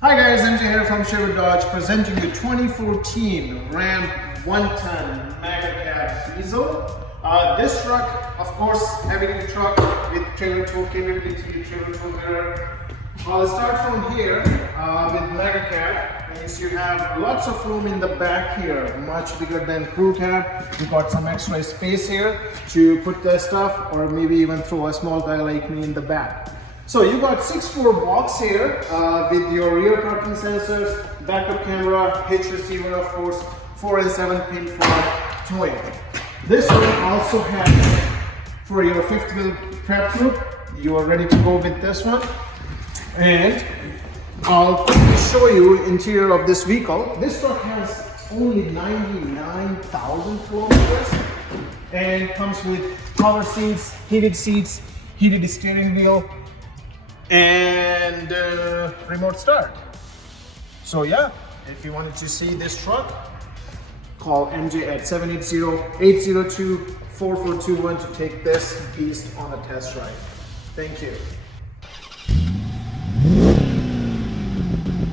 Hi guys, MJ here from Sherwood Dodge presenting you 2014 Ram 1-ton Mega Cab Diesel. This truck, of course, heavy-duty truck with trailer tow capability, trailer tow mirror. I'll start from here with Mega Cab. Means you have lots of room in the back here, much bigger than crew cab. You got some extra space here to put the stuff, or maybe even throw a small guy like me in the back. So you got 6'4" box here with your rear parking sensors, backup camera, hitch receiver, of course, 4 and 7 pin for towing. This one also has for your fifth wheel prep group. You are ready to go with this one. And I'll quickly show you interior of this vehicle. This truck has only 99,000 kilometers and comes with power seats, heated steering wheel, and remote start. So yeah, if you wanted to see this truck, call MJ at 780-802-4421 to take this beast on a test drive. Thank you.